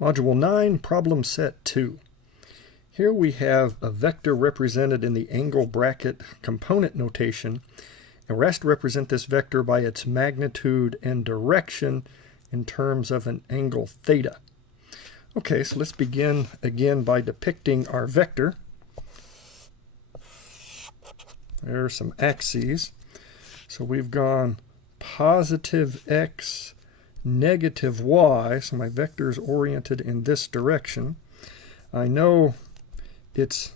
Module 9, problem set 2. Here we have a vector represented in the angle bracket component notation, and we're asked to represent this vector by its magnitude and direction in terms of an angle theta. Okay, so let's begin again by depicting our vector. There are some axes. So we've gone positive x, negative y, so my vector is oriented in this direction. I know its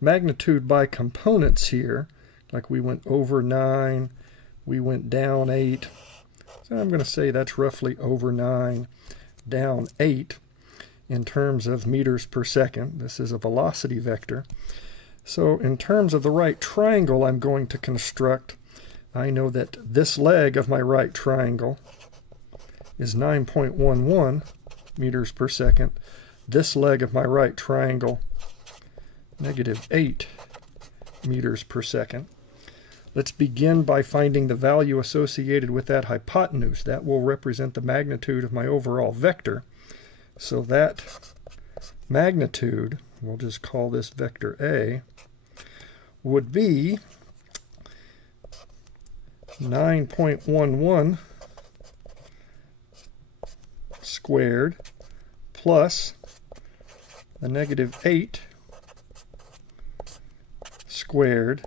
magnitude by components here, like we went over 9, we went down 8, so I'm going to say that's roughly over 9, down 8 in terms of meters per second. This is a velocity vector. So in terms of the right triangle I'm going to construct, I know that this leg of my right triangle is 9.11 meters per second. This leg of my right triangle, negative 8 meters per second. Let's begin by finding the value associated with that hypotenuse. That will represent the magnitude of my overall vector. So that magnitude, we'll just call this vector A, would be 9.11 squared plus the negative 8 squared,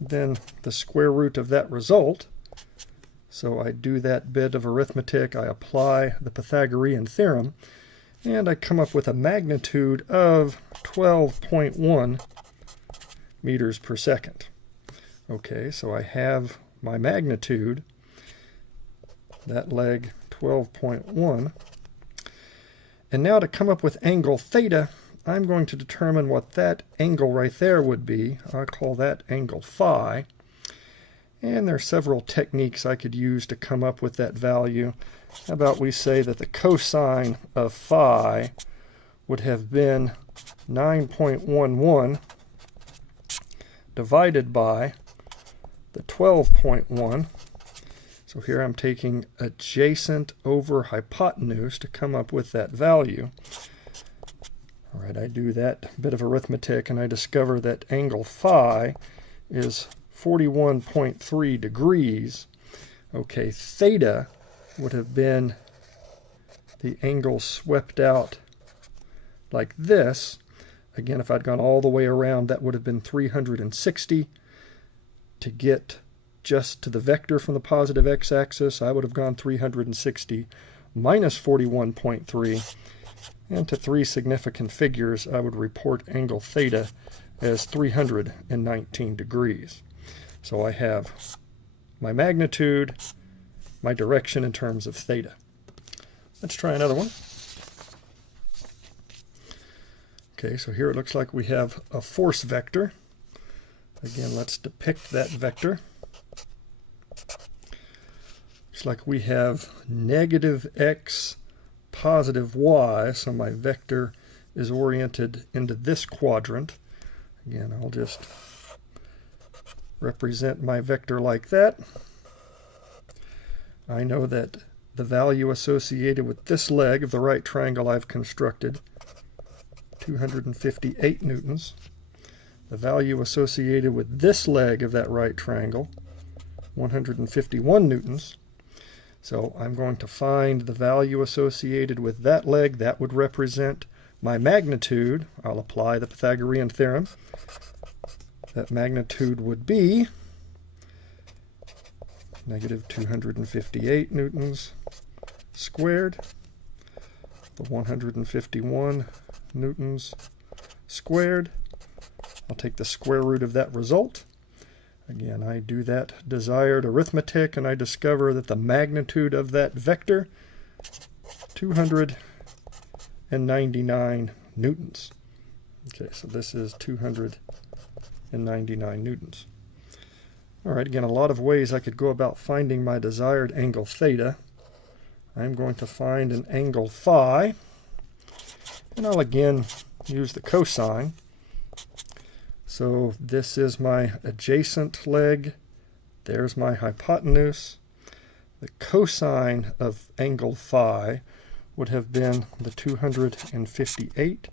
then the square root of that result. So I do that bit of arithmetic, I apply the Pythagorean theorem, and I come up with a magnitude of 12.1 meters per second. Okay, so I have my magnitude, that leg 12.1. And now to come up with angle theta, I'm going to determine what that angle right there would be. I'll call that angle phi. And there are several techniques I could use to come up with that value. How about we say that the cosine of phi would have been 9.11 divided by the 12.1. So here I'm taking adjacent over hypotenuse to come up with that value. All right, I do that bit of arithmetic and I discover that angle phi is 41.3 degrees. Okay, theta would have been the angle swept out like this. Again, if I'd gone all the way around, that would have been 360. To get just to the vector from the positive x-axis, I would have gone 360 minus 41.3. And to three significant figures, I would report angle theta as 319 degrees. So I have my magnitude, my direction in terms of theta. Let's try another one. Okay, so here it looks like we have a force vector. Again, let's depict that vector. Looks like we have negative x, positive y, so my vector is oriented into this quadrant. Again, I'll just represent my vector like that. I know that the value associated with this leg of the right triangle I've constructed, 258 newtons. The value associated with this leg of that right triangle, 151 newtons. So I'm going to find the value associated with that leg. That would represent my magnitude. I'll apply the Pythagorean theorem. That magnitude would be negative 258 newtons squared. The 151 newtons squared. I'll take the square root of that result. Again, I do that desired arithmetic and I discover that the magnitude of that vector, 299 newtons. Okay, so this is 299 newtons. All right, again, a lot of ways I could go about finding my desired angle theta. I'm going to find an angle phi, and I'll again use the cosine. So this is my adjacent leg. There's my hypotenuse. The cosine of angle phi would have been the 258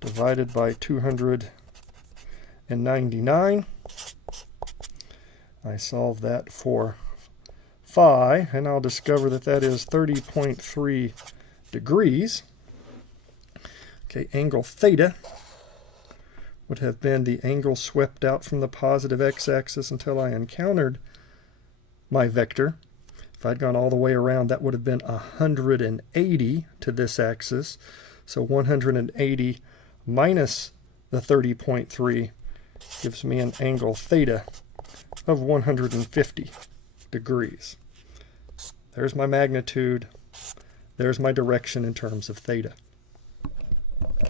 divided by 299. I solve that for phi, and I'll discover that that is 30.3 degrees. Okay, angle theta would have been the angle swept out from the positive x-axis until I encountered my vector. If I'd gone all the way around, that would have been 180 to this axis. So 180 minus the 30.3 gives me an angle theta of 150 degrees. There's my magnitude. There's my direction in terms of theta.